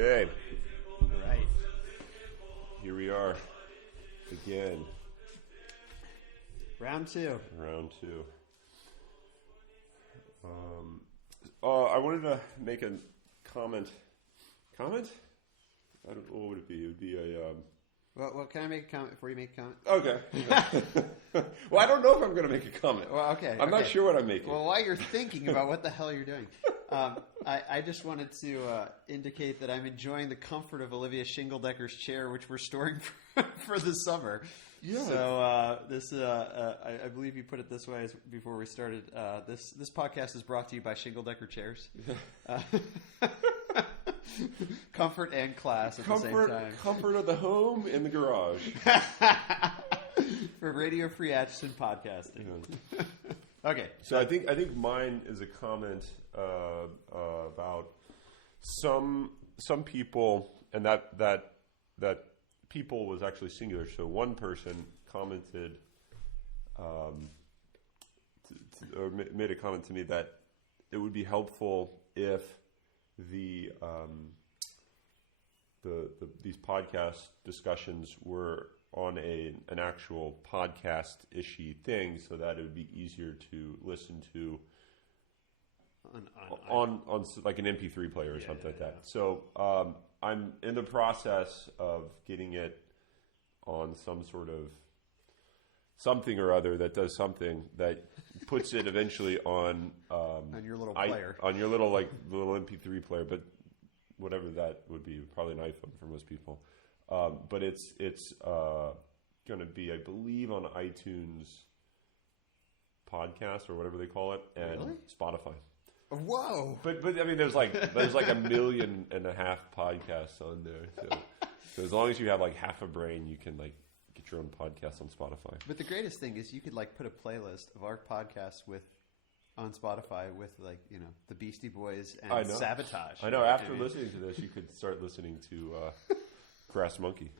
Okay. All right. Here we are again. Round two. Round two. I wanted to make a comment. Comment? I don't know what would it be. It would be a. Well, can I make a comment before you make a comment? Okay. Well, I don't know if I'm going to make a comment. Well, okay. I'm not sure what I'm making. Well, while you're thinking about what the hell you're doing, I just wanted to indicate that I'm enjoying the comfort of Olivia Shingledecker's chair, which we're storing for the summer. Yeah. So I believe you put it this way before we started. This podcast is brought to you by Shingledecker chairs. Comfort and class at the same time. Comfort of the home in the garage. For Radio Free Atchison podcasting. Yeah. Okay. So I think mine is a comment about some people, and that people was actually singular. So one person commented, or made a comment to me that it would be helpful if these podcast discussions were on an actual podcast-ishy thing, so that it would be easier to listen to on like an MP3 player or something like that. So I'm in the process of getting it on some sort of something or other that does something that puts it eventually on your little player, on your little MP3 player, but whatever that would be, probably an iPhone for most people. But it's going to be, I believe, on iTunes podcast or whatever they call it, and Spotify. Whoa! But I mean, there's like 1.5 million podcasts on there. So as long as you have like half a brain, you can like get your own podcast on Spotify. But the greatest thing is you could like put a playlist of our podcasts on Spotify with the Beastie Boys and Sabotage. I know. After listening to this, you could start listening to Grass Monkey.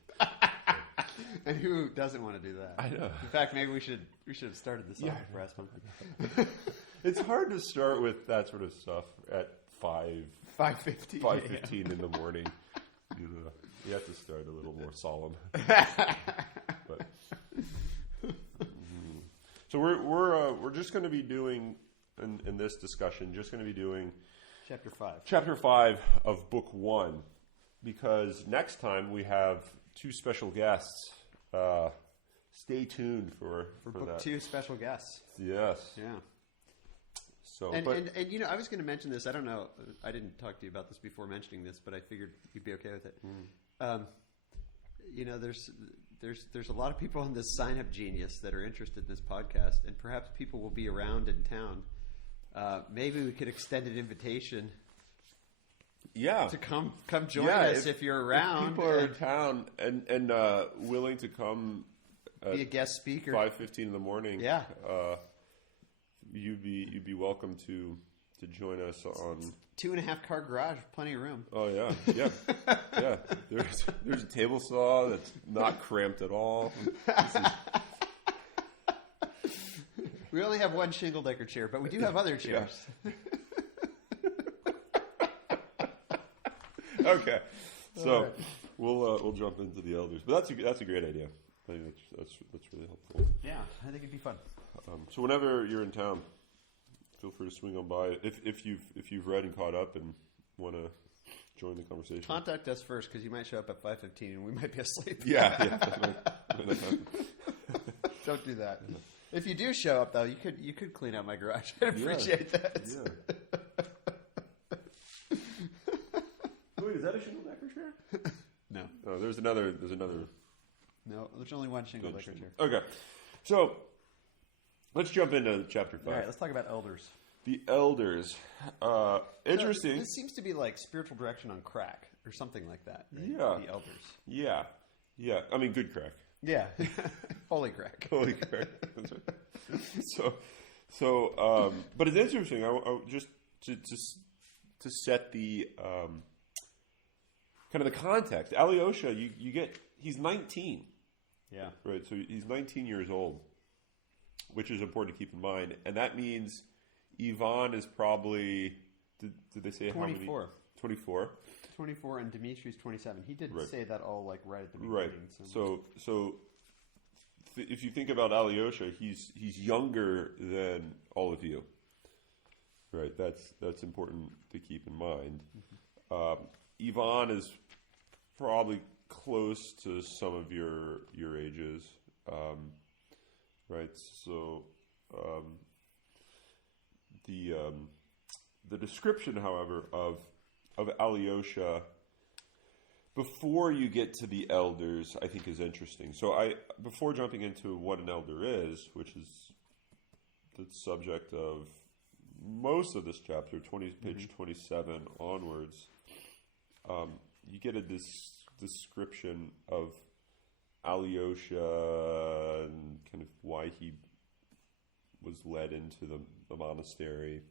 And who doesn't want to do that? I know. In fact, maybe we should have started this off with Grass Monkey. It's hard to start with that sort of stuff at 5:15 in the morning. You have to start a little more solemn. But, so we're just going to be doing in this discussion, Chapter 5 of Book 1, because next time we have two special guests. Stay tuned for Book that. 2 special guests. Yes. Yeah. So, and I was going to mention this. I don't know. I didn't talk to you about this before mentioning this, but I figured you'd be okay with it. There's a lot of people in this Sign Up Genius that are interested in this podcast, and perhaps people will be around in town. Maybe we could extend an invitation. Yeah, to come join us if you're around. If people are in town and willing to come, be a guest speaker. 5:15 in the morning. Yeah, you'd be welcome to join us on 2.5 car garage, plenty of room. Oh yeah. There's a table saw that's not cramped at all. We only have one Shingledecker chair, but we do have other chairs. Yeah. Okay, so we'll jump into the elders, but that's a great idea. I think that's really helpful. Yeah, I think it'd be fun. So whenever you're in town, feel free to swing on by. If you've read and caught up and want to join the conversation, contact us first because you might show up at 5:15 and we might be asleep. Yeah. Don't do that. No. If you do show up though, you could clean out my garage. I'd appreciate that. Yeah. Is that a Shingledecker chair? No. Oh, there's another. No, there's only one Shingledecker chair. Okay, so let's jump into Chapter 5. All right, let's talk about elders. The elders. Interesting. This seems to be like spiritual direction on crack or something like that. Right? Yeah. The elders. Yeah. I mean, good crack. Yeah. Holy crack. Holy crack. That's right. So, but it's interesting. I just to set the kind of the context. Alyosha, you get, he's 19. Yeah. Right, so he's 19 years old, which is important to keep in mind. And that means Ivan is probably, did they say 24. how many? 24. 24 and Dimitri's 27. He did say that all like right at the beginning. Right. So if you think about Alyosha, he's younger than all of you. Right. That's important to keep in mind. Ivan is probably close to some of your ages. Right. So the description, however, of Alyosha before you get to the elders, I think, is interesting. So before jumping into what an elder is, which is the subject of most of this chapter, page 27 onwards, you get a description of Alyosha and kind of why he was led into the monastery.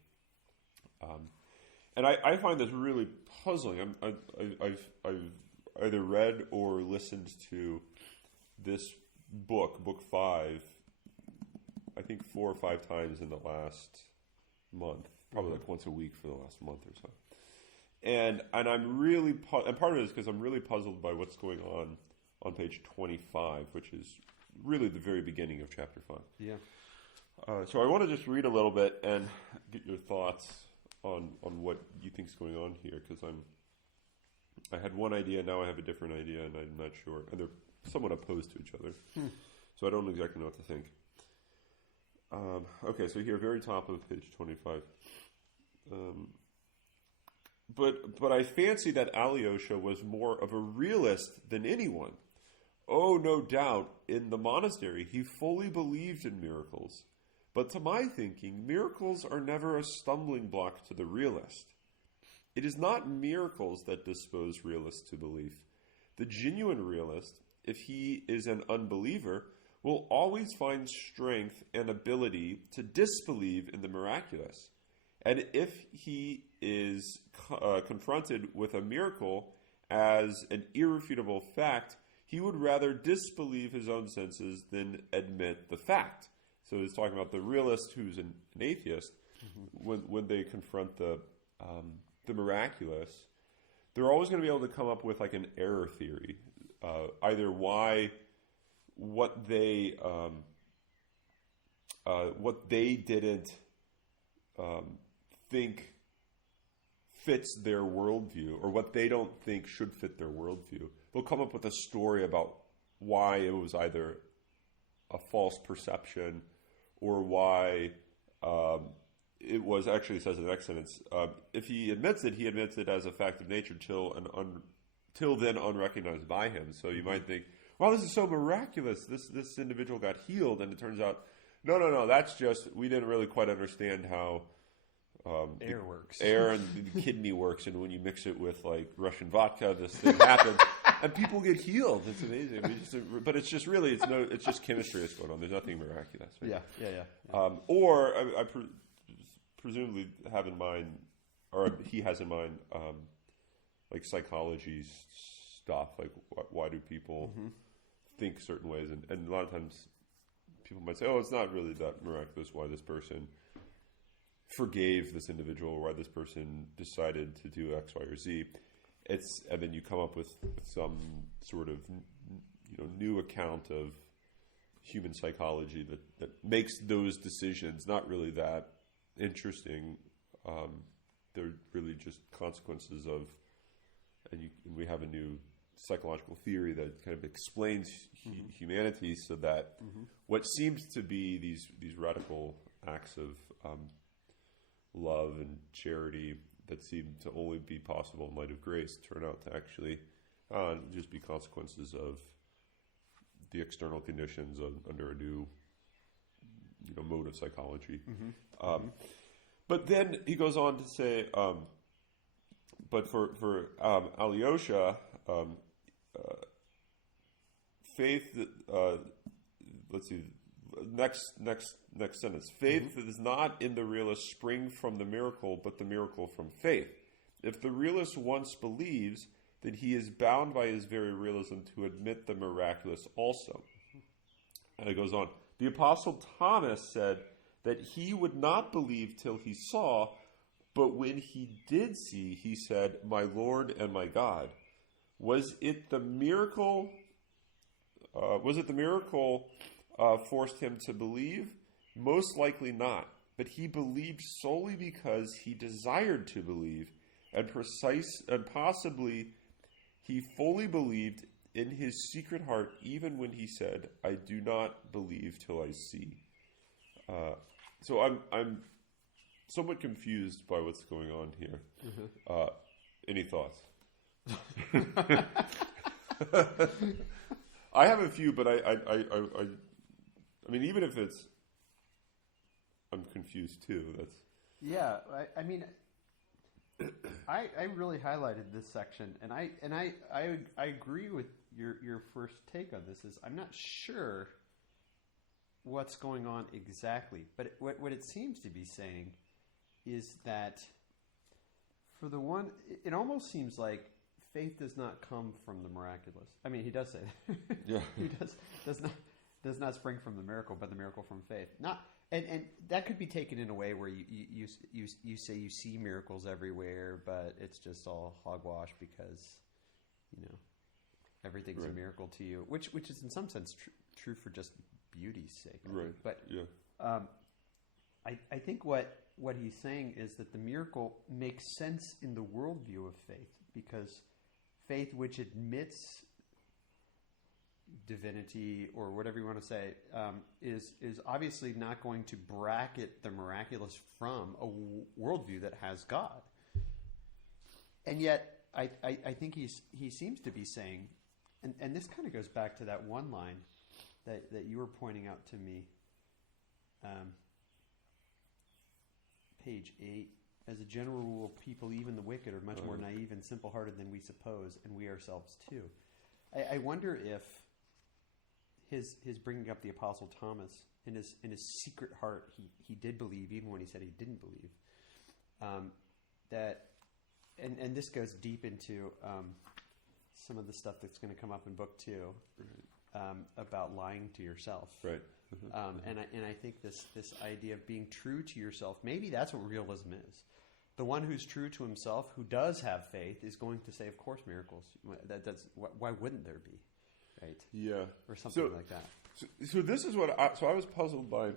And I find this really puzzling. I've either read or listened to this book 5, I think 4 or 5 times in the last month, probably like once a week for the last month or so. And I'm really, and part of it is because I'm really puzzled by what's going on page 25, which is really the very beginning of chapter 5. Yeah. So I want to just read a little bit and get your thoughts on what you think is going on here, because I had one idea, now I have a different idea, and I'm not sure, and they're somewhat opposed to each other. So I don't exactly know what to think. Okay, so here, very top of page 25. But I fancy that Alyosha was more of a realist than anyone. Oh, no doubt, in the monastery he fully believed in miracles. But to my thinking, miracles are never a stumbling block to the realist. It is not miracles that dispose realists to belief. The genuine realist, if he is an unbeliever, will always find strength and ability to disbelieve in the miraculous. And if he is confronted with a miracle as an irrefutable fact, he would rather disbelieve his own senses than admit the fact. So he's talking about the realist who's an atheist. When they confront the miraculous, they're always going to be able to come up with like an error theory, either why what they didn't think fits their worldview, or what they don't think should fit their worldview. They'll come up with a story about why it was either a false perception or why it was, actually it says in the next sentence, if he admits it as a fact of nature till then unrecognized by him. So you might think, wow, this is so miraculous. This individual got healed, and it turns out, no, that's just, we didn't really quite understand how air works. Air and the kidney works, and when you mix it with like Russian vodka, this thing happens. And people get healed. It's amazing. But it's just really, it's just chemistry that's going on. There's nothing miraculous. Right? Yeah. Or I presumably have in mind, or he has in mind, like psychology stuff. Like why do people think certain ways? And a lot of times people might say, oh, it's not really that miraculous why this person forgave this individual, or why this person decided to do X, Y, or Z. And then you come up with some sort of new account of human psychology that makes those decisions not really that interesting. They're really just consequences of, and we have a new psychological theory that kind of explains humanity, so that what seems to be these radical acts of love and charity that seem to only be possible in light of grace turn out to actually just be consequences of the external conditions under a new mode of psychology. But then he goes on to say, but for Alyosha, faith, let's see, next sentence. Faith is not in the realist spring from the miracle, but the miracle from faith. If the realist once believes, then he is bound by his very realism to admit the miraculous also. And it goes on. The Apostle Thomas said that he would not believe till he saw, But when he did see, he said, "My Lord and my God." Was it the miracle? Forced him to believe? Most likely not. But he believed solely because he desired to believe, and possibly he fully believed in his secret heart, even when he said, "I do not believe till I see." So I'm somewhat confused by what's going on here. Mm-hmm. Any thoughts? I have a few, but I mean, even if it's, I'm confused too. I mean, I really highlighted this section, and I agree with your first take on this. Is I'm not sure what's going on exactly, but what it seems to be saying is that for the one, it almost seems like faith does not come from the miraculous. I mean, he does say that. Yeah. He does not spring from the miracle, but the miracle from faith. Not, and that could be taken in a way where you say you see miracles everywhere, but it's just all hogwash because, everything's a miracle to you, which is in some sense true for just beauty's sake. Right. But yeah. I think what he's saying is that the miracle makes sense in the worldview of faith, because faith which admits divinity or whatever you want to say is obviously not going to bracket the miraculous from a worldview that has God. And yet I think he seems to be saying, and this kind of goes back to that one line that you were pointing out to me, page 8. As a general rule, people, even the wicked, are much more naive and simple-hearted than we suppose, and we ourselves too. I wonder if his bringing up the Apostle Thomas in his secret heart, he did believe, even when he said he didn't believe. And this goes deep into some of the stuff that's going to come up in book 2 about lying to yourself. Right. And I think this idea of being true to yourself, maybe that's what realism is. The one who's true to himself, who does have faith, is going to say, "Of course, miracles. That's why wouldn't there be?" Right? Yeah, or something like that. So this is what I was puzzled by.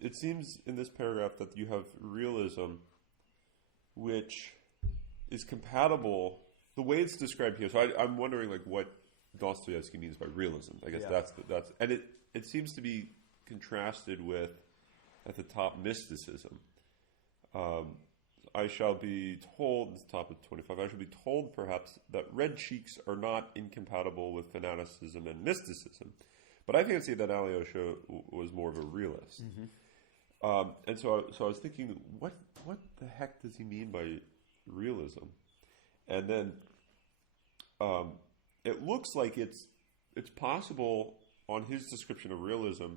It seems in this paragraph that you have realism, which is compatible. The way it's described here, so I'm wondering what Dostoevsky means by realism. I guess that's and it seems to be contrasted with, at the top, mysticism. I shall be told, this top of 25, I shall be told perhaps that red cheeks are not incompatible with fanaticism and mysticism. But I fancy that Alyosha was more of a realist. Mm-hmm. And so I was thinking, what the heck does he mean by realism? And then it looks like it's possible on his description of realism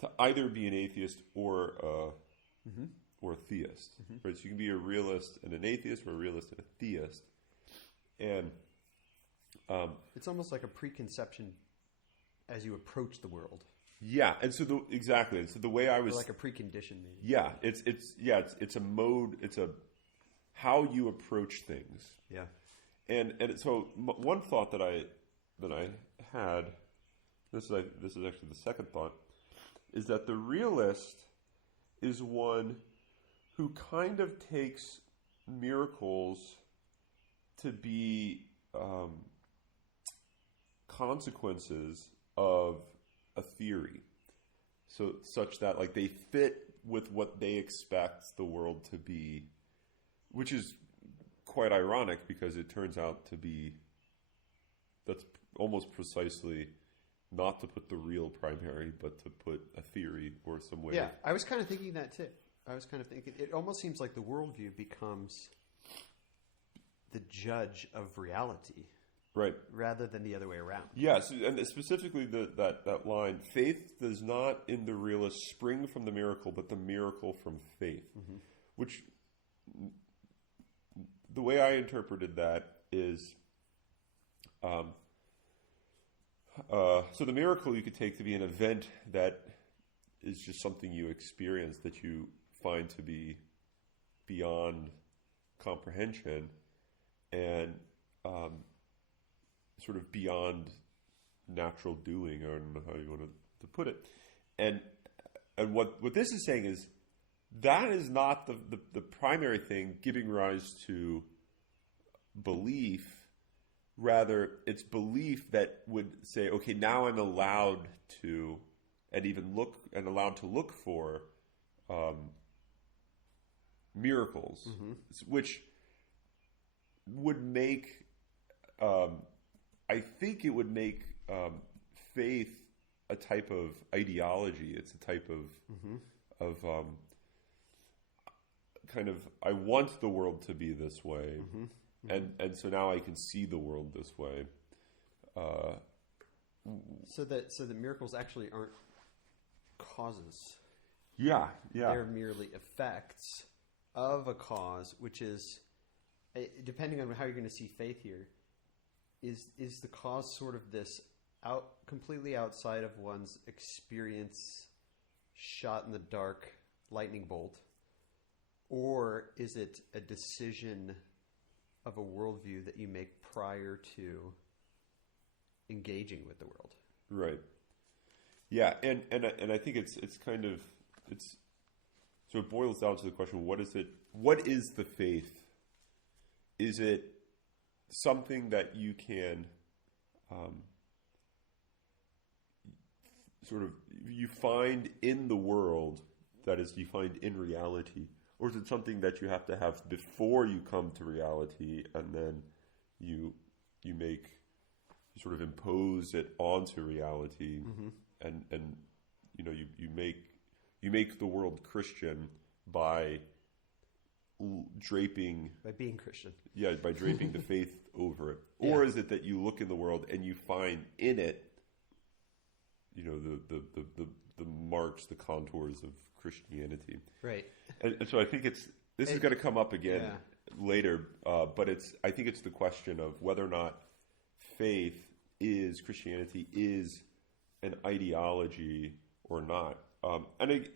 to either be an atheist or a theist. Mm-hmm. Right? So you can be a realist and an atheist, or a realist and a theist. And it's almost like a preconception as you approach the world. Yeah, and so exactly. And so the way I was, or like a precondition, maybe. Yeah, it's a mode. It's a how you approach things. Yeah. And so one thought that I had, this is actually the second thought, is that the realist is one who kind of takes miracles to be consequences of a theory, so such that they fit with what they expect the world to be, which is quite ironic because it turns out to be that's almost precisely not to put the real primary, but to put a theory or some way. Yeah, I was kind of thinking that too. I was kind of thinking it almost seems like the worldview becomes the judge of reality. Right. Rather than the other way around. Yes, and specifically that line, faith does not in the realist spring from the miracle, but the miracle from faith. Mm-hmm. Which, the way I interpreted that is, so the miracle you could take to be an event that is just something you experience that you find to be beyond comprehension and sort of beyond natural doing. I don't know how you want to put it. And what this is saying is that is not the primary thing giving rise to belief. Rather, it's belief that would say, okay, now I'm allowed to, and even allowed to look for miracles, which would make, I think it would make faith a type of ideology. It's a type of kind of, I want the world to be this way, and so now I can see the world this way. So that miracles actually aren't causes. Yeah. They're merely effects of a cause, which is, depending on how you're going to see faith here, is the cause sort of this completely outside of one's experience, shot in the dark lightning bolt, or is it a decision of a worldview that you make prior to engaging with the world? Right. Yeah, and I think it's kind of so it boils down to the question: what is the faith? Is it something that you can sort of you find in the world, that is, you find in reality, or is it something that you have to have before you come to reality, and then you sort of impose it onto reality, and you make the world Christian by draping, by being Christian, by draping the faith over it, or is it that you look in the world and you find in it, the marks, the contours of Christianity, right? And so I think this is going to come up again later, but I think it's the question of whether or not Christianity is an ideology or not. And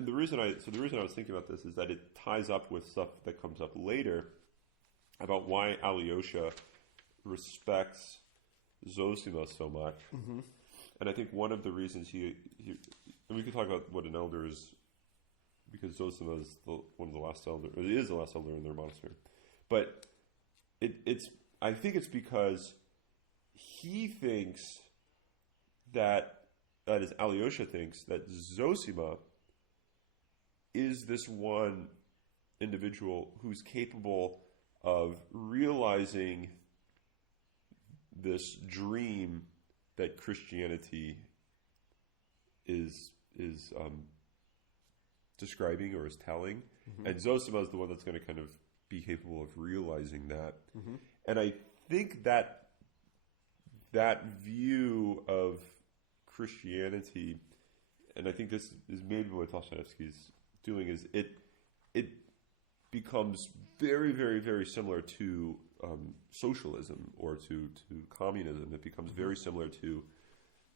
the reason I was thinking about this is that it ties up with stuff that comes up later about why Alyosha respects Zosima so much. And I think one of the reasons and we could talk about what an elder is, because Zosima is one of the last elder, or he is the last elder in their monastery. But I think it's because he thinks that is, Alyosha thinks that Zosima is this one individual who's capable of realizing this dream that Christianity is describing or is telling, and Zosima is the one that's going to kind of be capable of realizing that. And I think that view of Christianity, and I think this is maybe what Dostoevsky's doing, is it becomes very, very, very similar to socialism or to communism. It becomes very similar to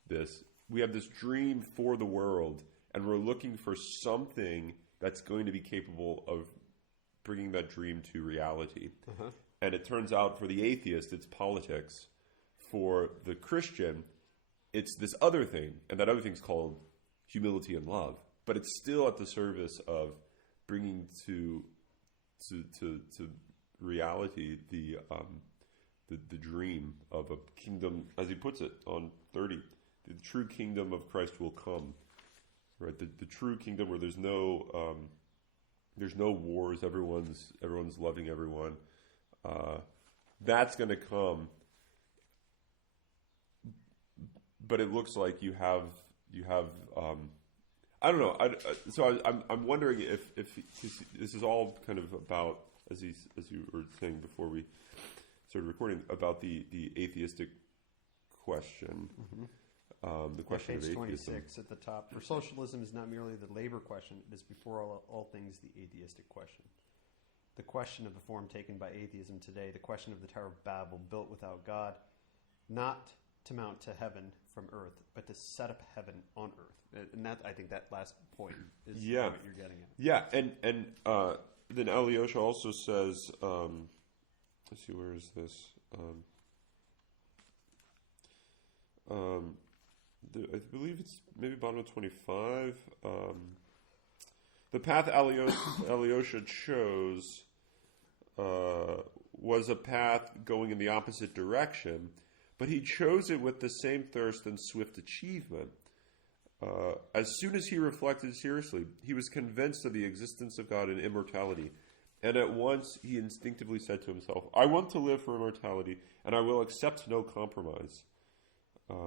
this. We have this dream for the world, and we're looking for something that's going to be capable of bringing that dream to reality. And it turns out for the atheist, it's politics. For the Christian, it's this other thing, and that other thing's called humility and love. But it's still at the service of bringing to reality the dream of a kingdom, as he puts it on 30. The true kingdom of Christ will come, right? The true kingdom where there's no wars, everyone's loving everyone. That's going to come. But it looks like you have I don't know. So I'm wondering if this is all kind of about, as you were saying before we started recording, about the atheistic question, the question of page atheism. 26 at the top. For socialism is not merely the labor question; it is before all things the atheistic question. The question of the form taken by atheism today, the question of the Tower of Babel built without God, not to mount to heaven from earth, but to set up heaven on earth. And that, I think that last point is what you're getting at. Yeah, and then Alyosha also says, let's see, where is this? I believe it's maybe bottom of 25. The path Alyosha chose was a path going in the opposite direction, but he chose it with the same thirst and swift achievement. As soon as he reflected seriously, he was convinced of the existence of God and immortality. And at once he instinctively said to himself, I want to live for immortality, and I will accept no compromise. There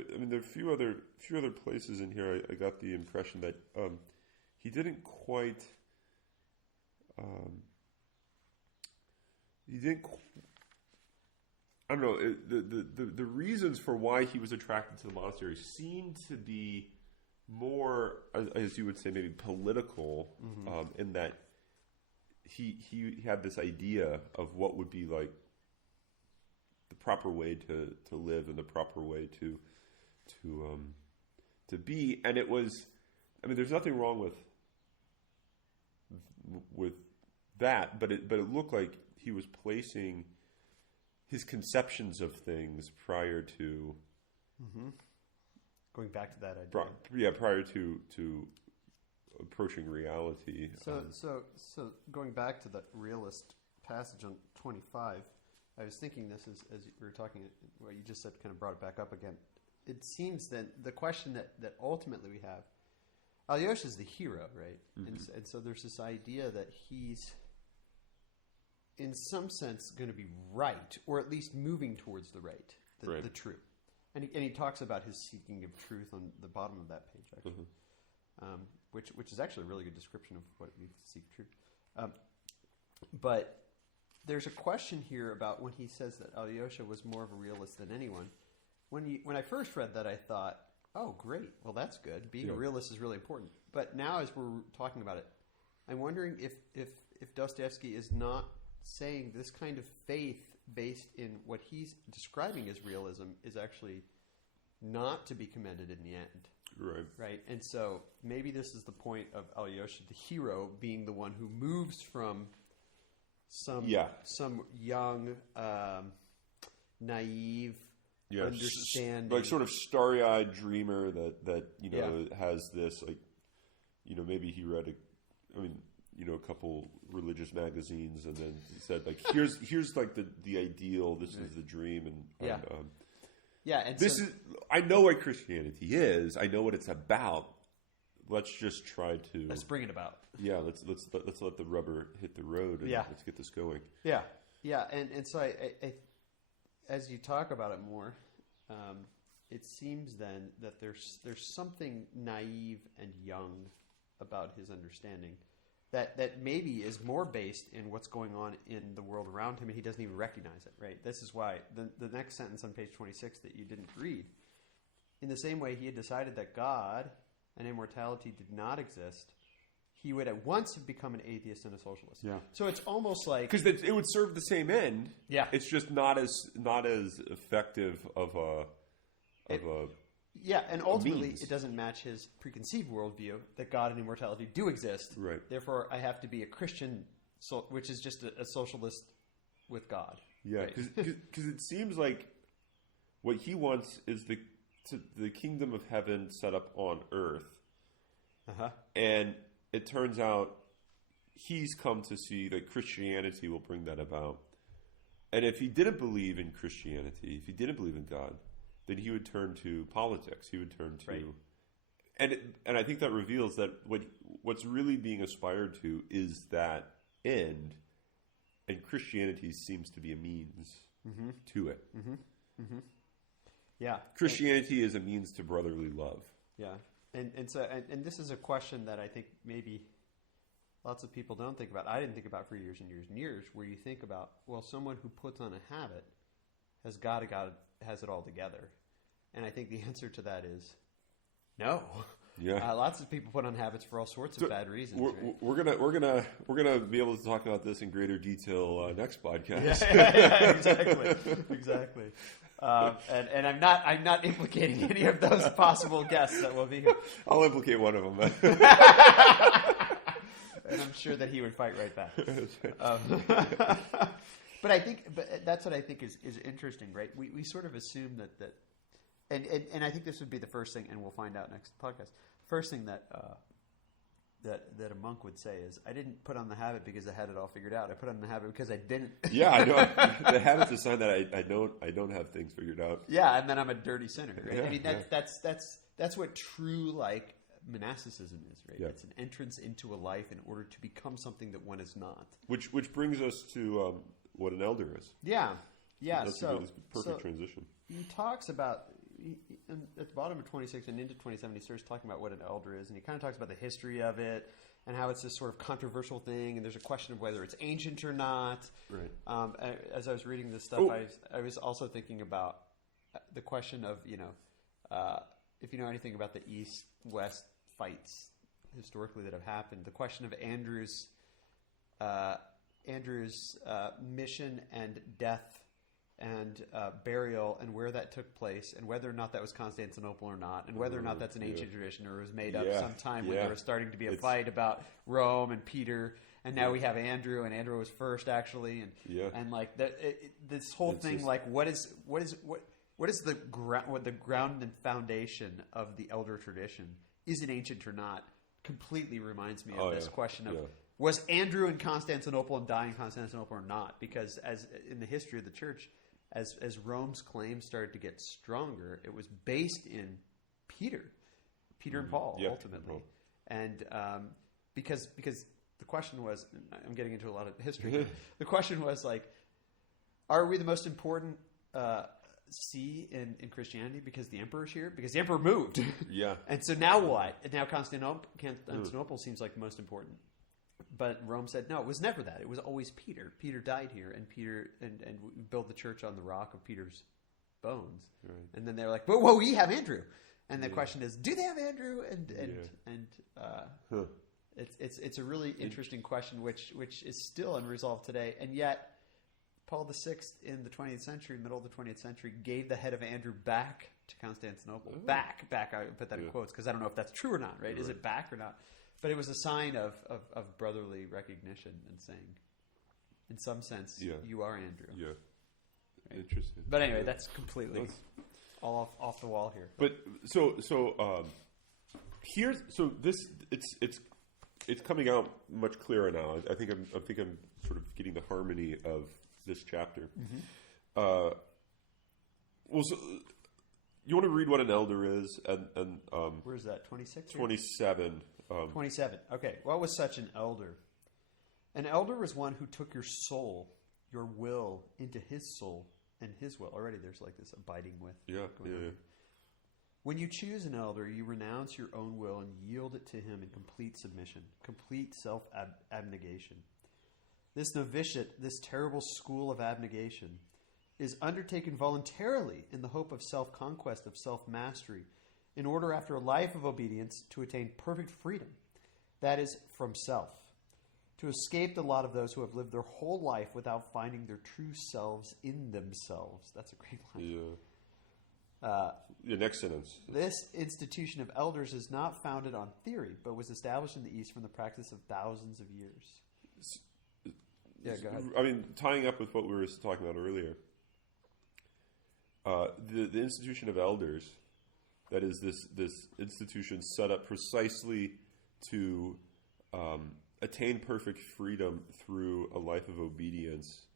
are a few other places in here I got the impression that he didn't quite... I don't know. The reasons for why he was attracted to the monastery seemed to be more, as you would say, maybe political, in that he had this idea of what would be like the proper way to live and the proper way to be, and it was. I mean, there's nothing wrong with that, but it looked like he was placing his conceptions of things prior to going back to that idea. Prior to approaching reality. So going back to the realist passage on 25, I was thinking this as we were talking, what you just said kind of brought it back up again. It seems that the question that ultimately we have, Alyosha is the hero, right? Mm-hmm. And so there's this idea that he's, in some sense, going to be right, or at least moving towards the right, the true. And he talks about his seeking of truth on the bottom of that page, actually, which is actually a really good description of what it means to seek truth. But there's a question here about when he says that Alyosha was more of a realist than anyone. When I first read that, I thought, oh, great, well, that's good. Being a realist is really important. But now, as we're talking about it, I'm wondering if Dostoevsky is not saying this kind of faith based in what he's describing as realism is actually not to be commended in the end. Right. And so maybe this is the point of Alyosha, the hero, being the one who moves from some young, naive, understanding, like sort of starry-eyed dreamer that has this, like, maybe he read a couple religious magazines, and then he said, like, here's like the ideal. This is the dream, and and this is. I know what Christianity is. I know what it's about. Let's just try to. Let's bring it about. Yeah, let's let the rubber hit the road, and let's get this going. Yeah, and so I as you talk about it more, it seems then that there's something naive and young about his understanding. That maybe is more based in what's going on in the world around him, and he doesn't even recognize it, right? This is why the next sentence on page 26 that you didn't read, in the same way he had decided that God and immortality did not exist, he would at once have become an atheist and a socialist. Yeah. So it's almost like... Because it would serve the same end. Yeah. It's just not as effective of a... Yeah, and ultimately it doesn't match his preconceived worldview that God and immortality do exist. Right. Therefore, I have to be a Christian, which is just a socialist with God. Yeah, because it seems like what he wants is the kingdom of heaven set up on earth. And it turns out he's come to see that Christianity will bring that about. And if he didn't believe in Christianity, if he didn't believe in God, then he would turn to politics. He would turn to, and I think that reveals that what's really being aspired to is that end, and Christianity seems to be a means to it. Yeah, Christianity is a means to brotherly love. Yeah, and so this is a question that I think maybe lots of people don't think about. I didn't think about for years and years and years. Where you think about, well, someone who puts on a habit has it all together, and I think the answer to that is no. Yeah, lots of people put on habits for all sorts of bad reasons. We're gonna be able to talk about this in greater detail next podcast. Exactly. And I'm not implicating any of those possible guests that will be here. I'll implicate one of them. and I'm sure that he would fight right back. But that's what I think is interesting, right? We sort of assume that and I think this would be the first thing, and we'll find out next podcast. First thing that a monk would say is, I didn't put on the habit because I had it all figured out. I put on the habit because I didn't. Yeah, I know. The habit's a sign that I don't have things figured out. Yeah, and then I'm a dirty sinner. Right? Yeah, I mean, that's what true monasticism is, right? Yeah. It's an entrance into a life in order to become something that one is not. Which brings us to what an elder is. Yeah. That's a perfect transition. He talks about, at the bottom of 26 and into 27, he starts talking about what an elder is, and he kind of talks about the history of it and how it's this sort of controversial thing, and there's a question of whether it's ancient or not. Right. As I was reading this stuff, I was also thinking about the question of, if you know anything about the East-West fights historically that have happened, the question of Andrew's mission and death and burial, and where that took place, and whether or not that was Constantinople or not, and whether or not that's an ancient tradition or was made up sometime when there was starting to be a fight about Rome and Peter, and now we have Andrew, and Andrew was first actually, and like this whole thing, like what is the ground and foundation of the elder tradition? Is it ancient or not? Completely reminds me of this question of. Was Andrew in Constantinople and dying in Constantinople or not? Because as in the history of the church, as Rome's claims started to get stronger, it was based in Peter and Paul ultimately, and because the question was, I'm getting into a lot of history. The question was like, are we the most important see in Christianity because the emperor's here? Because the emperor moved, and so now what? And now Constantinople seems like the most important. But Rome said, no, it was never that. It was always Peter. Peter died here, and we built the church on the rock of Peter's bones. Right. And then they were like, well, we have Andrew. And the question is, do they have Andrew? It's a really interesting question, which is still unresolved today. And yet, Paul VI in the 20th century, middle of the 20th century, gave the head of Andrew back to Constantinople. Back. I put that in quotes because I don't know if that's true or not, right? Is it back or not? But it was a sign of brotherly recognition and saying, in some sense, you are Andrew. Yeah. Right? Interesting. But anyway, that's completely all off the wall here. But it's coming out much clearer now. I think I'm sort of getting the harmony of this chapter. Mm-hmm. So you want to read what an elder is, and where's that? 26. 27. 27. Okay. What was such an elder? An elder was one who took your soul, your will, into his soul and his will. Already there's like this abiding with. Yeah. When you choose an elder, you renounce your own will and yield it to him in complete submission, complete self-abnegation. This novitiate, this terrible school of abnegation, is undertaken voluntarily in the hope of self-conquest, of self-mastery, in order after a life of obedience to attain perfect freedom, that is, from self, to escape the lot of those who have lived their whole life without finding their true selves in themselves. That's a great line. The next sentence. This institution of elders is not founded on theory, but was established in the East from the practice of thousands of years. Yeah, go ahead. I mean, tying up with what we were talking about earlier, the institution of elders, that is this institution set up precisely to attain perfect freedom through a life of obedience,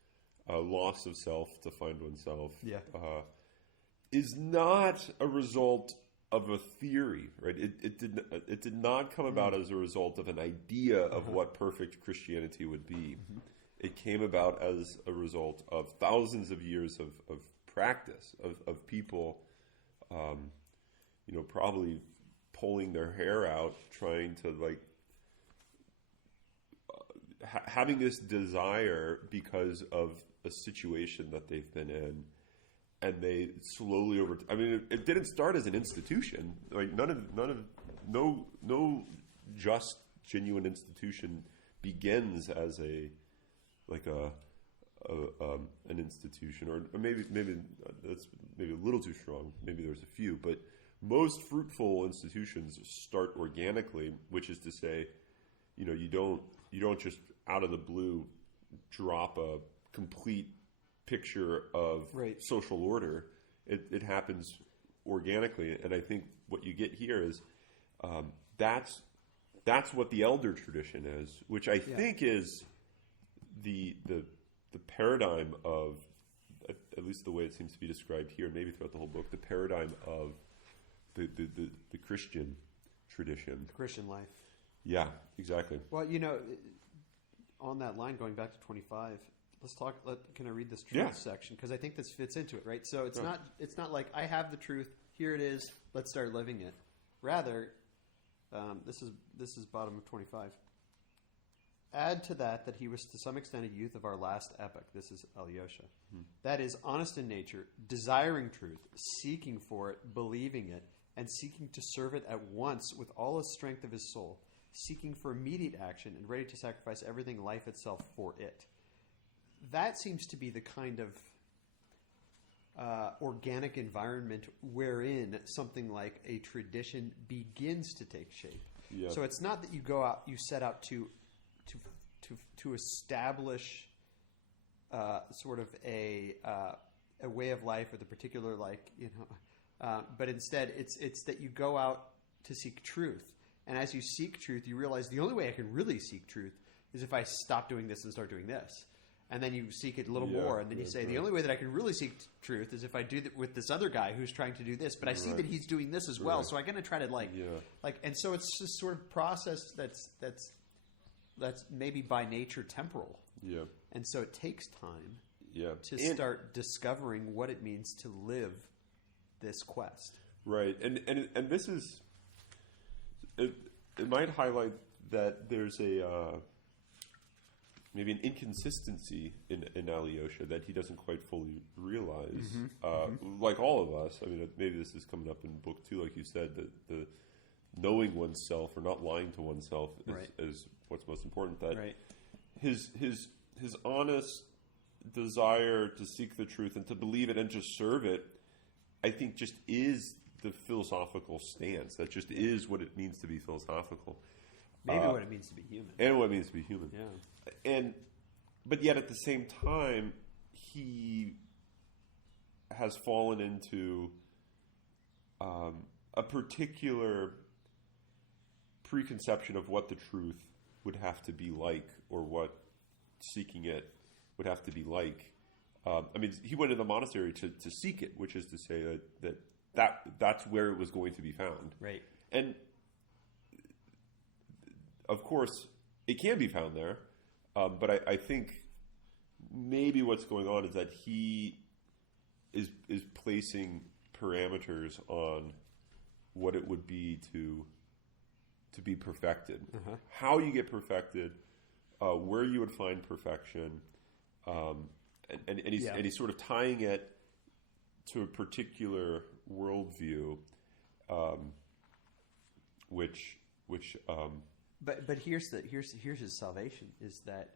a loss of self to find oneself, is not a result of a theory, right? It did not come about as a result of an idea of what perfect Christianity would be. Mm-hmm. It came about as a result of thousands of years of practice, of people probably pulling their hair out, trying to having this desire because of a situation that they've been in, and they slowly it didn't start as an institution. Like no just genuine institution begins as an institution, or maybe that's maybe a little too strong. Maybe there's a few, but most fruitful institutions start organically, which is to say, you don't you don't just out of the blue drop a complete picture of social order. It happens organically, and I think what you get here is that's what the elder tradition is, which I think is the paradigm of, at least the way it seems to be described here, maybe throughout the whole book, the paradigm of the Christian tradition, the Christian life. Yeah, exactly. Well, on that line, going back to 25, let's talk. Can I read this truth section? Because I think this fits into it, right? So it's not like I have the truth. Here it is. Let's start living it. Rather, this is bottom of 25. Add to that he was to some extent a youth of our last epoch. This is Alyosha. That is honest in nature, desiring truth, seeking for it, believing it, and seeking to serve it at once with all the strength of his soul, seeking for immediate action and ready to sacrifice everything, life itself, for it. That seems to be the kind of organic environment wherein something like a tradition begins to take shape. Yeah. So it's not that you go out, you set out to establish sort of a way of life with a particular but instead it's that you go out to seek truth, and as you seek truth, you realize the only way I can really seek truth is if I stop doing this and start doing this. And then you seek it a little more, and then you say, the only way that I can really seek truth is if I do that with this other guy who's trying to do this, but I see that he's doing this as well, so I'm going to try to and so it's this sort of process that's maybe by nature temporal. Yeah. And so it takes time to start discovering what it means to live this quest. Right. And this is, it might highlight that there's maybe an inconsistency in Alyosha that he doesn't quite fully realize. Like all of us, I mean, maybe this is coming up in book 2, like you said, the knowing oneself or not lying to oneself is what's most important. That his honest desire to seek the truth and to believe it and to serve it, I think, just is the philosophical stance. That just is what it means to be philosophical. Maybe what it means to be human. And what it means to be human. Yeah. But yet at the same time, he has fallen into a particular preconception of what the truth would have to be like, or what seeking it would have to be like. I mean, he went to the monastery to seek it, which is to say that's where it was going to be found. Right. And of course, it can be found there, but I think maybe what's going on is that he is placing parameters on what it would be to be perfected, how you get perfected, where you would find perfection, and he's sort of tying it to a particular worldview, which. But here's his salvation, is that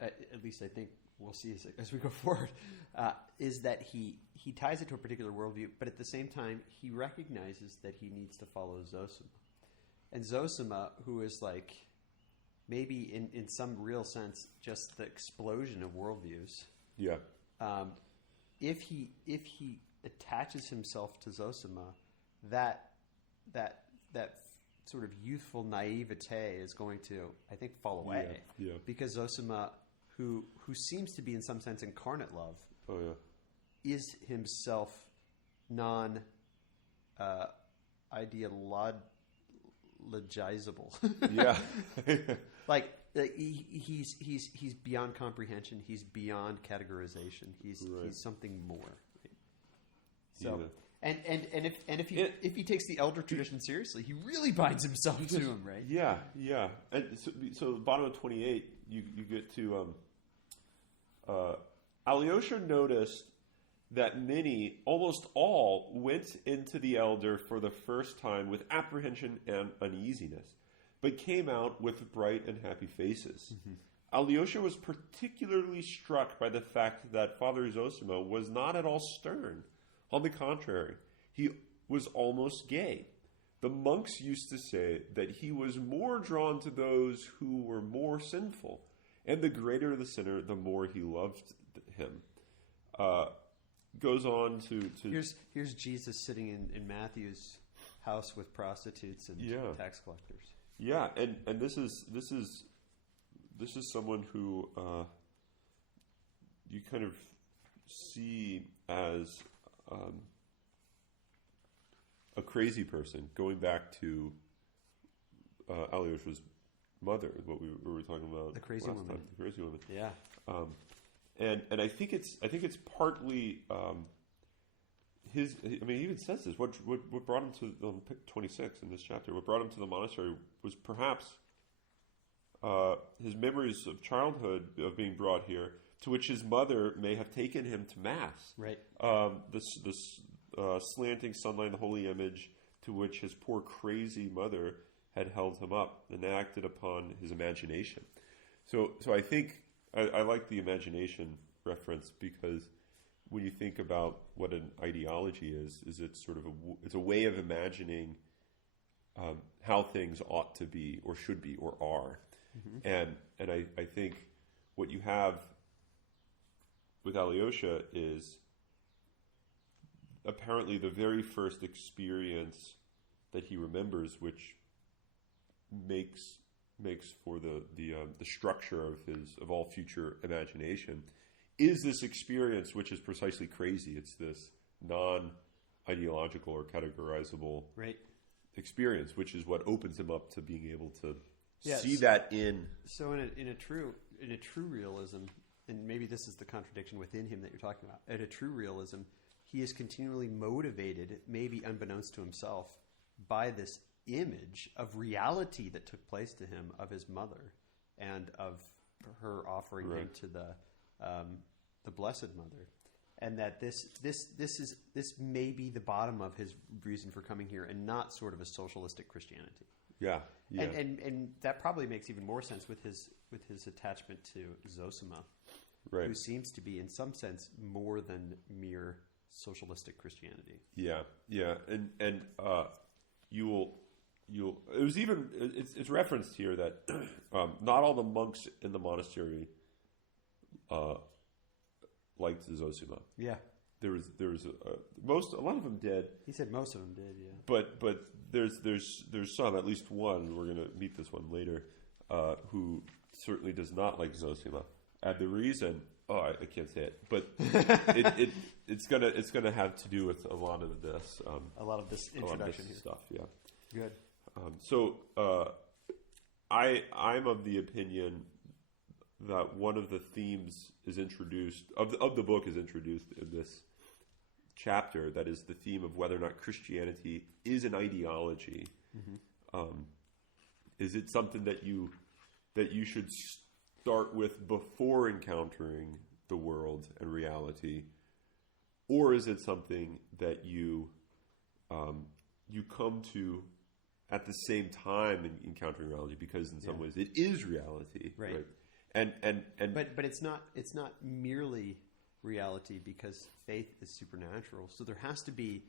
at least I think we'll see as we go forward, is that he ties it to a particular worldview, but at the same time he recognizes that he needs to follow Zosima, and Zosima, who is like maybe in some real sense just the explosion of worldviews. Yeah. If he attaches himself to Zosima, that sort of youthful naivete is going to, I think, fall away. Yeah. Because Zosima, who seems to be in some sense incarnate love, is himself ideologizable. Yeah. Like he's beyond comprehension. He's beyond categorization. He's something more. Right? So. Yeah. And if he takes the elder tradition seriously, he really binds himself to him, right? Yeah. And so the bottom of 28, you get to Alyosha noticed that many, almost all, went into the elder for the first time with apprehension and uneasiness, but came out with bright and happy faces. Alyosha was particularly struck by the fact that Father Zosima was not at all stern. On the contrary, he was almost gay. the monks used to say that he was more drawn to those who were more sinful, and the greater the sinner, the more he loved him. Goes on to here's Jesus sitting in Matthew's house with prostitutes and tax collectors. Yeah, and this is someone who you kind of see as a crazy person. Going back to Alyosha's mother, what we were talking about, the crazy woman. The crazy woman. Yeah. And I think it's partly his. I mean, he even says this. What brought him to 26 in this chapter? What brought him to the monastery was perhaps his memories of childhood of being brought here, to which his mother may have taken him to mass. Right. This slanting sunlight, the holy image, to which his poor crazy mother had held him up and acted upon his imagination. So I think I like the imagination reference, because when you think about what an ideology is it's sort of it's a way of imagining how things ought to be or should be or are. Mm-hmm. And I think what you have with Alyosha is apparently the very first experience that he remembers, which makes for the structure of all future imagination, is this experience which is precisely crazy. It's this non-ideological or categorizable experience, which is what opens him up to being able to see that in. So in a true realism, and maybe this is the contradiction within him that you're talking about. In a true realism, he is continually motivated, maybe unbeknownst to himself, by this image of reality that took place to him of his mother and of her offering him to the Blessed Mother, and that this may be the bottom of his reason for coming here, and not sort of a socialistic Christianity. Yeah. And that probably makes even more sense with his attachment to Zosima, who seems to be in some sense more than mere socialistic Christianity. Yeah, and you'll it was even it's referenced here that not all the monks in the monastery liked Zosima. Yeah, there was a lot of them did. He said most of them did. Yeah, but there's some, at least one. We're going to meet this one later, who certainly does not like Zosima, and the reason. Oh, I can't say it, but it's gonna have to do with a lot of this. A lot of this introduction here. Stuff. Yeah. Good. So I'm of the opinion that one of the themes is introduced of the book is introduced in this chapter. That is the theme of whether or not Christianity is an ideology. Mm-hmm. Is it something that you should start with before encountering the world and reality, or is it something that you come to at the same time in encountering reality, because in some ways it is reality, right? And but it's not merely reality, because faith is supernatural. So there has to be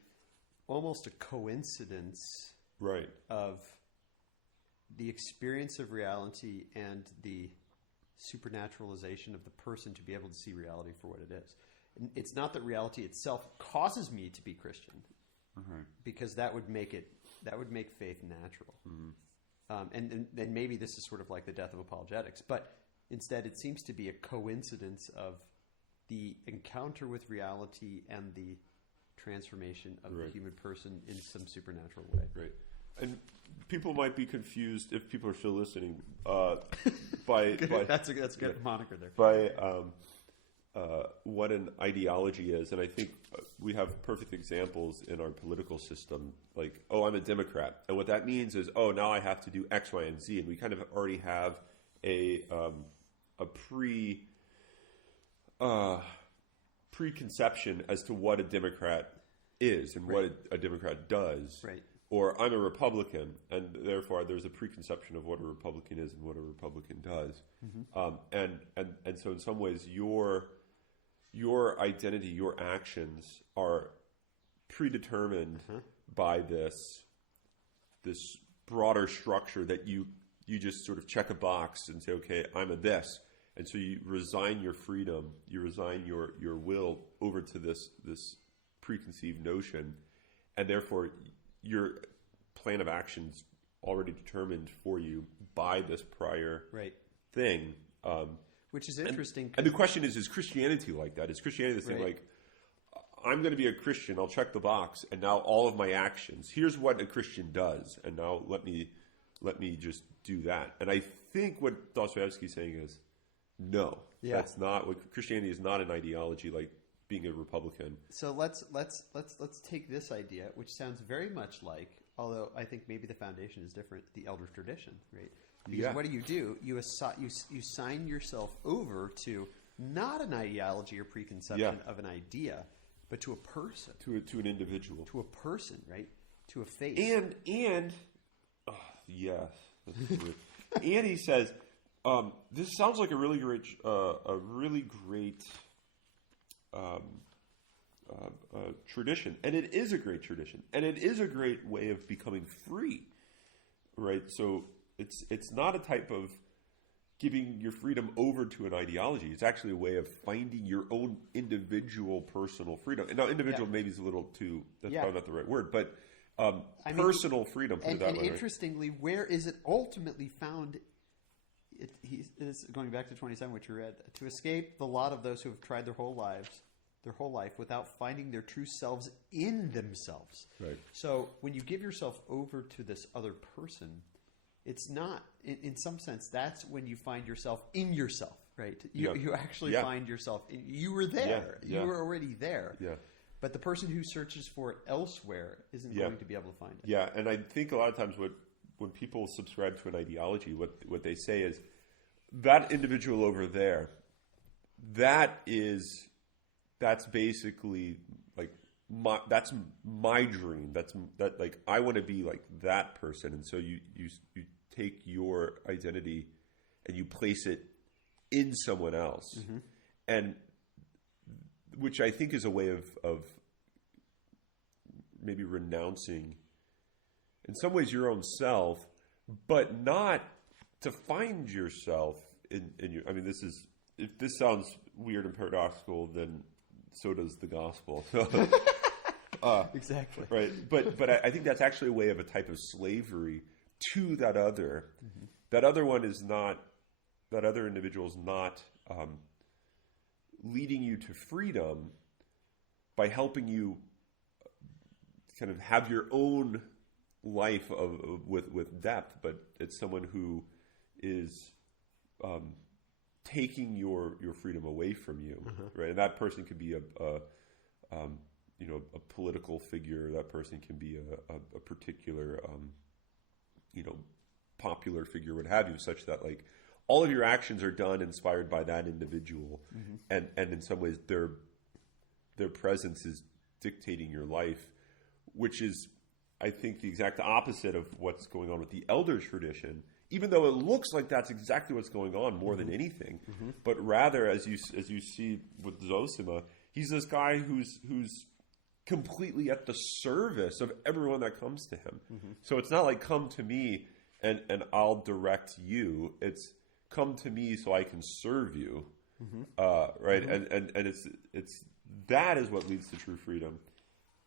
almost a coincidence, right, of the experience of reality and the supernaturalization of the person to be able to see reality for what it is. And it's not that reality itself causes me to be Christian, mm-hmm. because that would make faith natural. Mm-hmm. And maybe this is sort of like the death of apologetics, but instead it seems to be a coincidence of the encounter with reality and the transformation of the human person in some supernatural way. Right. And people might be confused, if people are still listening, by that's a good moniker there. By what an ideology is, and I think we have perfect examples in our political system. Like, I'm a Democrat, and what that means is, now I have to do X, Y, and Z, and we kind of already have a preconception as to what a Democrat is and what a Democrat does. Right. Or I'm a Republican, and therefore there's a preconception of what a Republican is and what a Republican does. Mm-hmm. And so in some ways your identity, your actions are predetermined by this this broader structure that you just sort of check a box and say, okay, I'm a this. And so you resign your freedom, you resign your will over to this preconceived notion, and therefore your plan of action's already determined for you by this prior thing. Which is interesting. And the question is Christianity like that? Is Christianity the thing like, I'm going to be a Christian, I'll check the box, and now all of my actions, here's what a Christian does, and now let me just do that. And I think what Dostoevsky's saying is, no, that's not what Christianity is. Not an ideology like being a Republican. So let's take this idea, which sounds very much like, although I think maybe the foundation is different, the elder tradition, right? Because what do? You sign yourself over to not an ideology or preconception of an idea, but to a person, to an individual, to a person, right? To a faith, and yes, and he says, this sounds like a really great tradition, and it is a great tradition, and it is a great way of becoming free, right? So it's not a type of giving your freedom over to an ideology. It's actually a way of finding your own individual personal freedom. And now individual maybe is a little too, that's probably not the right word, but personal freedom, put it that way. And interestingly, where is it ultimately found? It is going back to 27, which you read, to escape the lot of those who have tried their whole life without finding their true selves in themselves. Right. So when you give yourself over to this other person, it's not, in some sense, that's when you find yourself in yourself, right? You actually find yourself, you were there. You were already there. Yeah. But the person who searches for it elsewhere isn't going to be able to find it. Yeah, and I think a lot of times when people subscribe to an ideology, what they say is, that individual over there, that's basically like that's my dream. That like I want to be like that person, and so you take your identity and you place it in someone else, and which I think is a way of maybe renouncing, in some ways, your own self, but not to find yourself in your. I mean, if this sounds weird and paradoxical, then so does the gospel. So, exactly. Right. But I think that's actually a way of a type of slavery to that other. That other one is not. That other individual is not leading you to freedom by helping you kind of have your own life with depth, but it's someone who is taking your freedom away from you, right? And that person could be a political figure. That person can be a particular popular figure, what have you, such that like all of your actions are done inspired by that individual, and in some ways their presence is dictating your life, which is, I think, the exact opposite of what's going on with the elder tradition, even though it looks like that's exactly what's going on more than anything. But rather, as you see with Zosima, he's this guy who's completely at the service of everyone that comes to him. So it's not like, come to me and I'll direct you. It's come to me so I can serve you. Right? And it's that is what leads to true freedom.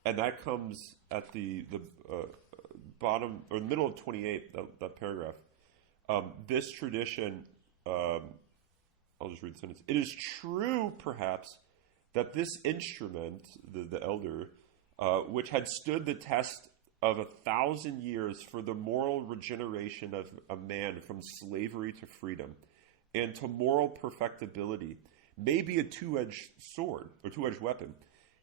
And that comes at the bottom or middle of 28, that paragraph. This tradition, I'll just read the sentence. It is true, perhaps, that this instrument, the elder, which had stood the test of 1,000 years for the moral regeneration of a man from slavery to freedom and to moral perfectibility, may be a two-edged sword or two-edged weapon.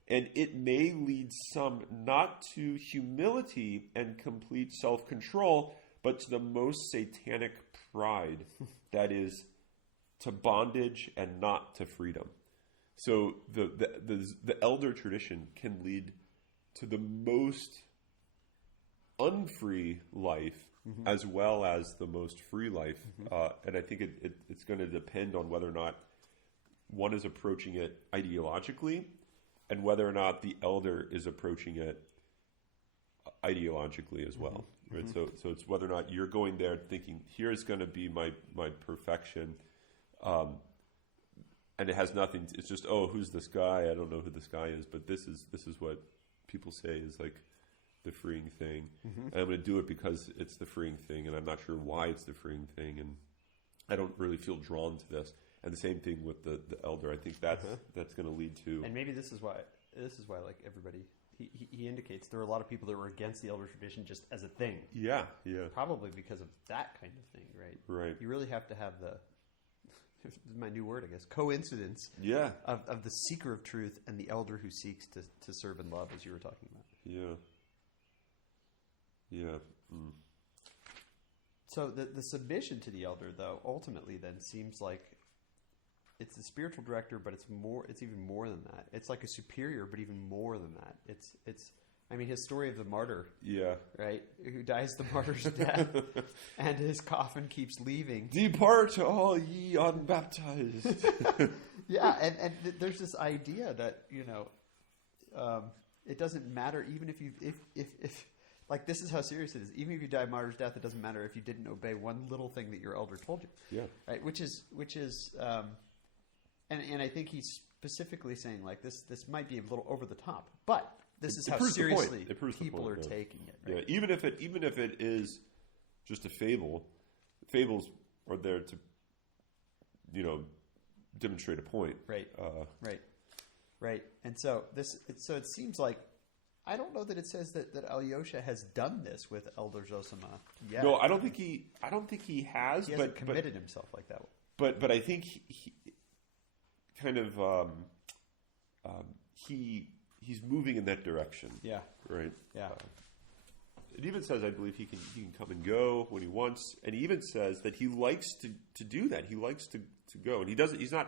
And it may lead some not to humility and complete self-control, but to the most satanic pride, that is, to bondage and not to freedom. So the elder tradition can lead to the most unfree life as well as the most free life. And I think it's going to depend on whether or not one is approaching it ideologically, and whether or not the elder is approaching it ideologically as well, right? So it's whether or not you're going there thinking, here's going to be my perfection, and it has nothing. It's just, oh, who's this guy? I don't know who this guy is, but this is what people say is like the freeing thing, and I'm going to do it because it's the freeing thing, and I'm not sure why it's the freeing thing, and I don't really feel drawn to this. And the same thing with the elder. I think that's going to lead to. And maybe this is why like everybody. He indicates there are a lot of people that were against the elder tradition just as a thing. Yeah. Probably because of that kind of thing, right? Right. You really have to have this is my new word, I guess, coincidence. Yeah. Of the seeker of truth and the elder who seeks to serve and love, as you were talking about. Yeah. So the submission to the elder, though, ultimately then seems like it's the spiritual director, but it's even more than that. It's like a superior, but even more than that. It's I mean, his story of the martyr, right, who dies the martyr's death, and his coffin keeps leaving. Depart, all ye unbaptized. And there's this idea that it doesn't matter even if like this is how serious it is. Even if you die a martyr's death, it doesn't matter if you didn't obey one little thing that your elder told you. Yeah, right. Which is. And I think he's specifically saying like this might be a little over the top, but this is how seriously people are taking it. Right? Yeah, even if it is just a fable, fables are there to demonstrate a point. Right. Right. And so it seems like I don't know that it says that Alyosha has done this with Elder Zosima yet. No, I don't think he has. He hasn't committed himself like that. But I think he kind of he's moving in that direction. Yeah. Right. Yeah. It even says, I believe, he can come and go when he wants, and he even says that he likes to do that. He likes to go, and he doesn't. He's not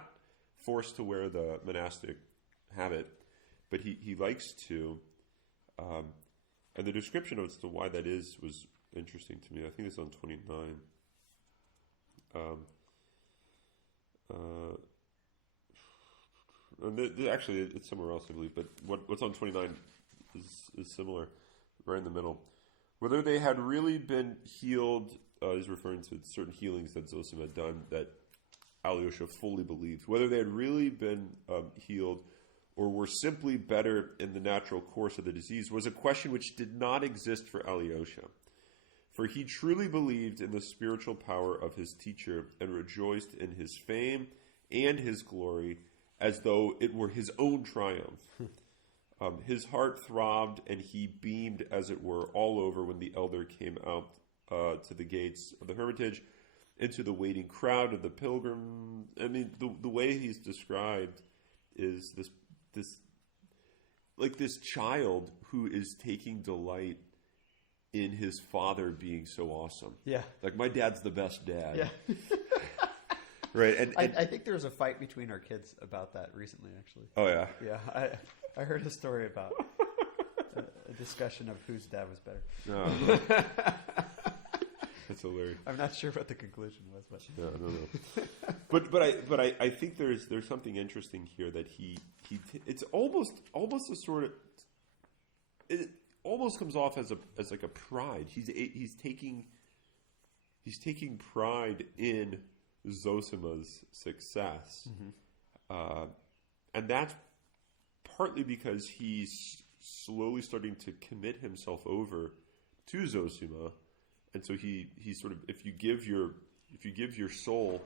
forced to wear the monastic habit, but he likes to. And the description as to why that is was interesting to me. I think it's on 29. Actually, it's somewhere else, I believe. But what's on 29 is similar, right in the middle. Whether they had really been healed, he's referring to certain healings that Zosima had done that Alyosha fully believed. Whether they had really been healed or were simply better in the natural course of the disease was a question which did not exist for Alyosha. For he truly believed in the spiritual power of his teacher and rejoiced in his fame and his glory as though it were his own triumph. His heart throbbed and he beamed, as it were, all over when the elder came out to the gates of the hermitage, into the waiting crowd of the pilgrim. I mean, the way he's described is this child who is taking delight in his father being so awesome. Yeah. Like, my dad's the best dad. Yeah. Right. And I think there was a fight between our kids about that recently, actually. Oh, yeah? Yeah. I heard a story about a discussion of whose dad was better. Oh. That's hilarious. I'm not sure what the conclusion was, but yeah, I don't know. but I think there's something interesting here that he it's almost a sort of, it almost comes off as like a pride. He's taking pride in Zosima's success, and that's partly because he's slowly starting to commit himself over to Zosima. And so he sort of, if you give your soul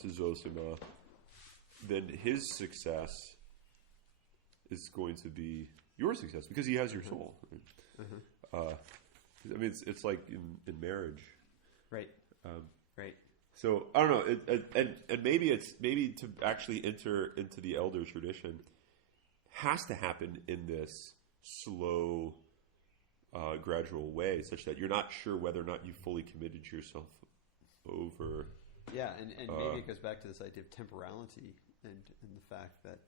to Zosima, then his success is going to be your success because he has your soul. I mean, it's like in marriage, right? Right. So I don't know, and maybe to actually enter into the elder tradition has to happen in this slow, gradual way, such that you're not sure whether or not you fully committed yourself over. Yeah, and maybe it goes back to this idea of temporality and the fact that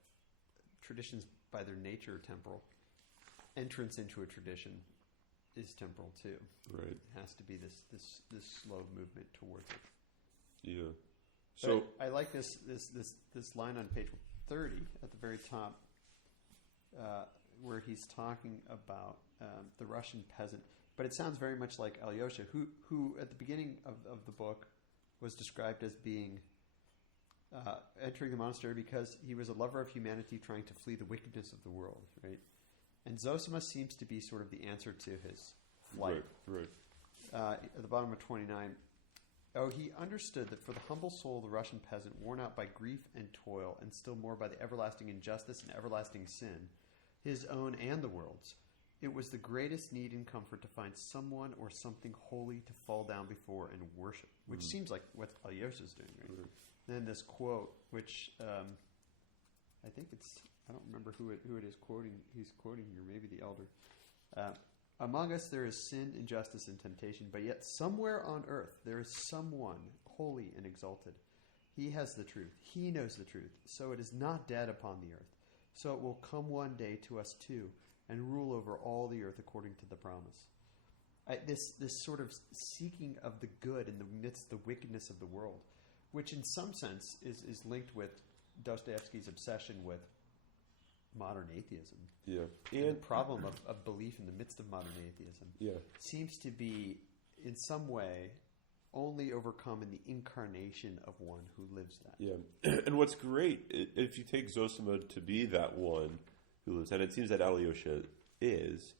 traditions, by their nature, are temporal. Entrance into a tradition is temporal too. Right. It has to be this slow movement towards it. Yeah. So I like this line on page 30 at the very top, where he's talking about the Russian peasant. But it sounds very much like Alyosha, who at the beginning of the book was described as being entering the monastery because he was a lover of humanity trying to flee the wickedness of the world, right? And Zosima seems to be sort of the answer to his flight. Right. At the bottom of 29, oh, he understood that for the humble soul of the Russian peasant, worn out by grief and toil, and still more by the everlasting injustice and everlasting sin, his own and the world's, it was the greatest need and comfort to find someone or something holy to fall down before and worship, which seems like what Alyosha is doing, right? Then this quote, which I think I don't remember who it is quoting. He's quoting here, maybe the elder. Among us there is sin, injustice, and temptation, but yet somewhere on earth there is someone holy and exalted. He has the truth. He knows the truth. So it is not dead upon the earth. So it will come one day to us too, and rule over all the earth according to the promise. This sort of seeking of the good in the midst of the wickedness of the world, which in some sense is linked with Dostoevsky's obsession with modern atheism. Yeah. And the problem of belief in the midst of modern atheism seems to be, in some way, only overcome in the incarnation of one who lives that. Yeah. And what's great, if you take Zosima to be that one who lives, and it seems that Alyosha is,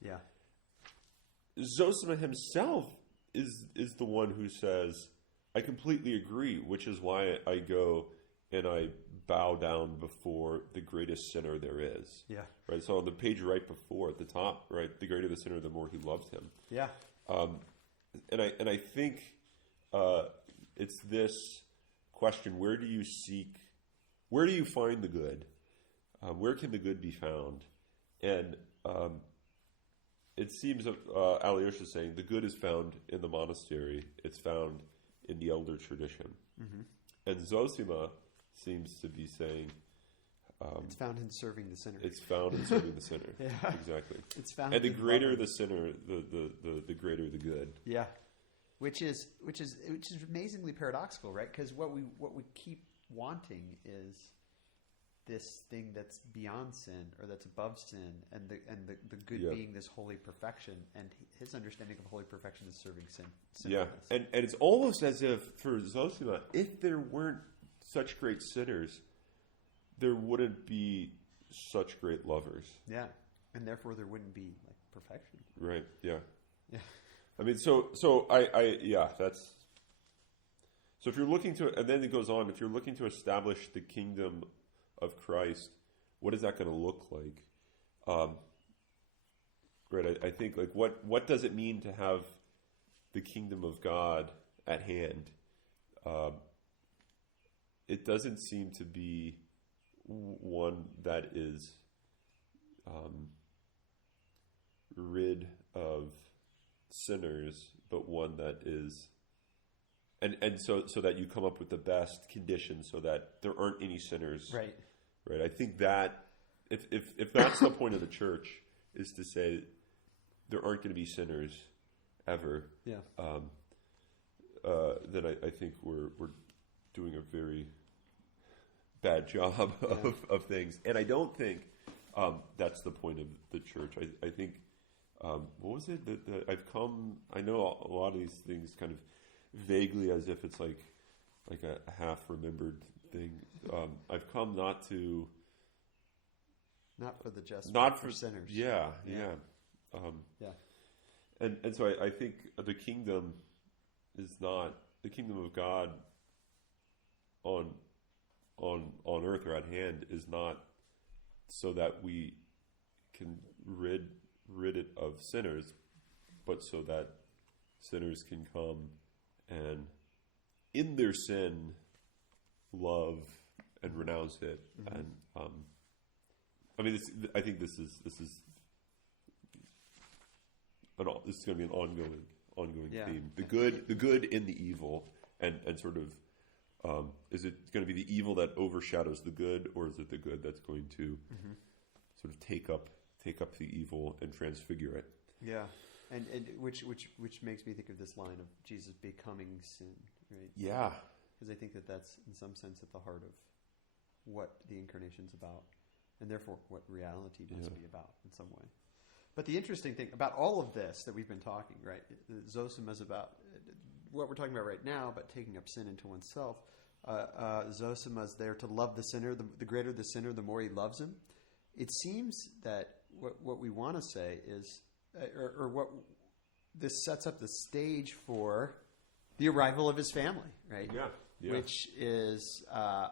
Zosima himself is the one who says, I completely agree, which is why I go and I bow down before the greatest sinner there is. Yeah. Right. So on the page right before, at the top, right, the greater the sinner, the more he loves him. Yeah. And I think it's this question: where do you find the good? Where can the good be found? And it seems Alyosha is saying the good is found in the monastery. It's found in the elder tradition. And Zosima seems to be saying it's found in serving the sinner. It's found in serving the sinner. Exactly. It's found. And the greater the sinner, the greater the good. Yeah, which is amazingly paradoxical, right? Because what we keep wanting is this thing that's beyond sin or that's above sin, and the good being this holy perfection. And his understanding of holy perfection is serving sin. Yeah, and it's almost as if for Zosima, if there weren't such great sinners, there wouldn't be such great lovers. Yeah, and therefore there wouldn't be like perfection. Right. Yeah. Yeah. I mean, so that's. So if you're looking to, and then it goes on, if you're looking to establish the kingdom of Christ, what is that going to look like? Right. I think like what does it mean to have the kingdom of God at hand? It doesn't seem to be one that is rid of sinners, but one that is, and so that you come up with the best conditions so that there aren't any sinners. Right. Right. I think that if that's the point of the church, is to say there aren't going to be sinners ever. Yeah. Then I think we're doing a very bad job of things, and I don't think that's the point of the church. I think what was it that I know a lot of these things kind of vaguely as if it's like a half remembered thing. I've come not for the just, not for sinners. Yeah. And so I think the kingdom is not the kingdom of God on earth or at hand is not so that we can rid it of sinners, but so that sinners can come and in their sin love and renounce it. And I mean, I think this is going to be an ongoing theme. The good in the evil, and sort of is it going to be the evil that overshadows the good, or is it the good that's going to sort of take up the evil and transfigure it? Yeah, and which makes me think of this line of Jesus becoming sin, right? Yeah, because I think that's in some sense at the heart of what the incarnation's about, and therefore what reality must be about in some way. But the interesting thing about all of this that we've been talking, right? Zosima is about what we're talking about right now, about taking up sin into oneself. Zosima is there to love the sinner. The greater the sinner, the more he loves him. It seems that what we want to say is, or what this sets up the stage for the arrival of his family, right? Yeah. Which is a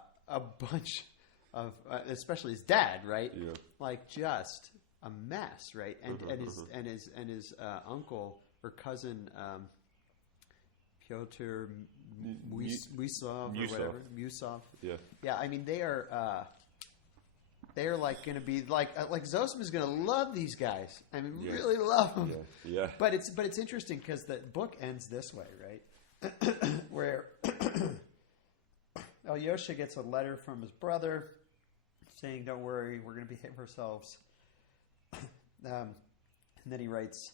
bunch of, especially his dad, right? Yeah. Like just a mess, right? And his uncle or cousin Pyotr Musov or whatever, Musov. Yeah. Yeah. I mean, they are like going to be like Zosima is going to love these guys. I mean, really love them. Yeah. But it's interesting because the book ends this way, right? Where Alyosha gets a letter from his brother saying, "Don't worry, we're going to behave ourselves." And then he writes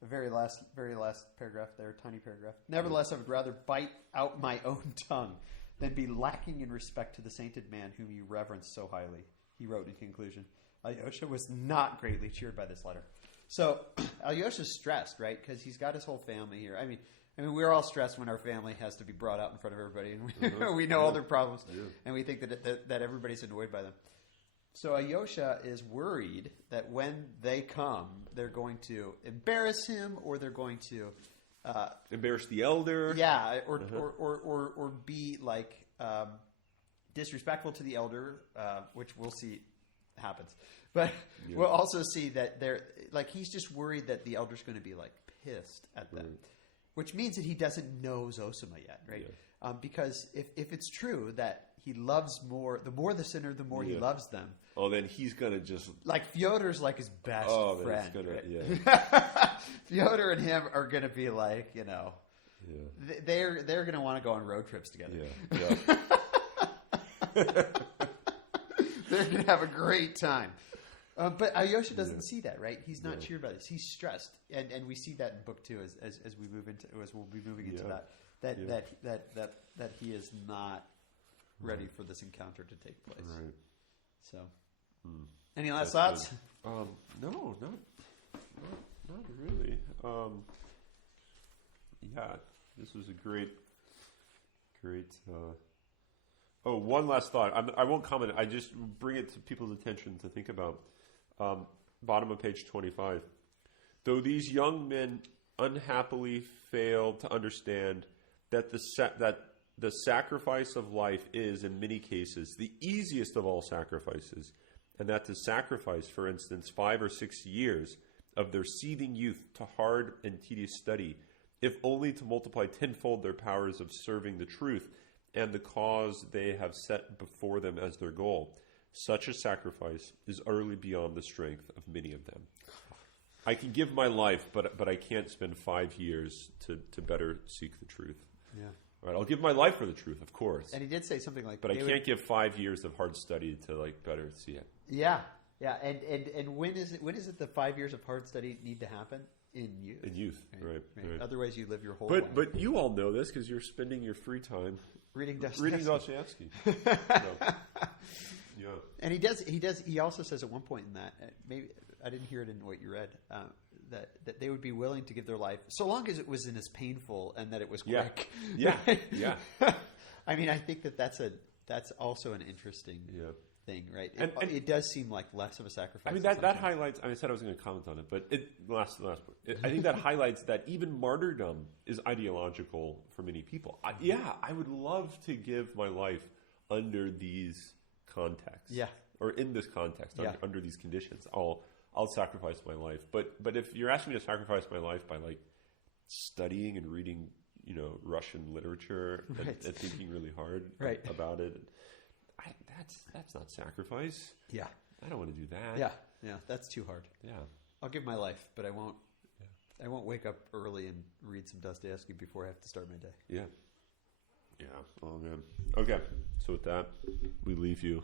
the very last paragraph there, tiny paragraph. "Nevertheless, I would rather bite out my own tongue than be lacking in respect to the sainted man whom you reverence so highly," he wrote in conclusion. Alyosha was not greatly cheered by this letter. So Alyosha's stressed, right? Because he's got his whole family here. I mean, we're all stressed when our family has to be brought out in front of everybody, and we know all their problems, and we think that everybody's annoyed by them. So Alyosha is worried that when they come, they're going to embarrass him, or they're going to embarrass the elder. Yeah, or be like disrespectful to the elder, which we'll see happens. But we'll also see that he's just worried that the elder's going to be like pissed at them. Right. Which means that he doesn't know Zosima yet, right? Yeah. Because if it's true that he loves more, the more the sinner, the more he loves them. Oh, then he's gonna just like Fyodor's like his best friend. Right? Fyodor and him are gonna be like, they're gonna want to go on road trips together. Yeah. They're gonna have a great time. But Alyosha doesn't see that, right? He's not cheered by this. He's stressed, and we see that in book 2 as we move into as we'll be moving into that he is not ready for this encounter to take place. Right. So, any last thoughts? No, not really. This was a great. One last thought. I won't comment. I just bring it to people's attention to think about. Bottom of page 25. Though these young men unhappily fail to understand that the sacrifice of life is, in many cases, the easiest of all sacrifices, and that to sacrifice, for instance, 5 or 6 years of their seething youth to hard and tedious study, if only to multiply tenfold their powers of serving the truth and the cause they have set before them as their goal, such a sacrifice is utterly beyond the strength of many of them. I can give my life, but I can't spend 5 years to better seek the truth. Yeah. All right, I'll give my life for the truth, of course. And he did say something like, but I can't give 5 years of hard study to better see it. Yeah. And when is it the 5 years of hard study need to happen? In youth. In youth, right. Otherwise, you live your whole life. But you all know this because you're spending your free time reading Dostoevsky. Yeah. And he also says at one point in that, maybe I didn't hear it in what you read, that they would be willing to give their life so long as it wasn't as painful and that it was quick. Yeah. I mean, I think that's also an interesting thing, right? And it does seem like less of a sacrifice. I mean, that highlights. I said I was going to comment on it, but last point. I think that highlights that even martyrdom is ideological for many people. I would love to give my life under these contexts, or in this context, under these conditions. I'll sacrifice my life. But if you're asking me to sacrifice my life by studying and reading, Russian literature and thinking really hard about it. That's not sacrifice. Yeah. I don't want to do that. Yeah, that's too hard. Yeah. I'll give my life, but I won't wake up early and read some Dostoevsky before I have to start my day. Yeah. Oh man. Okay. So with that, we leave you.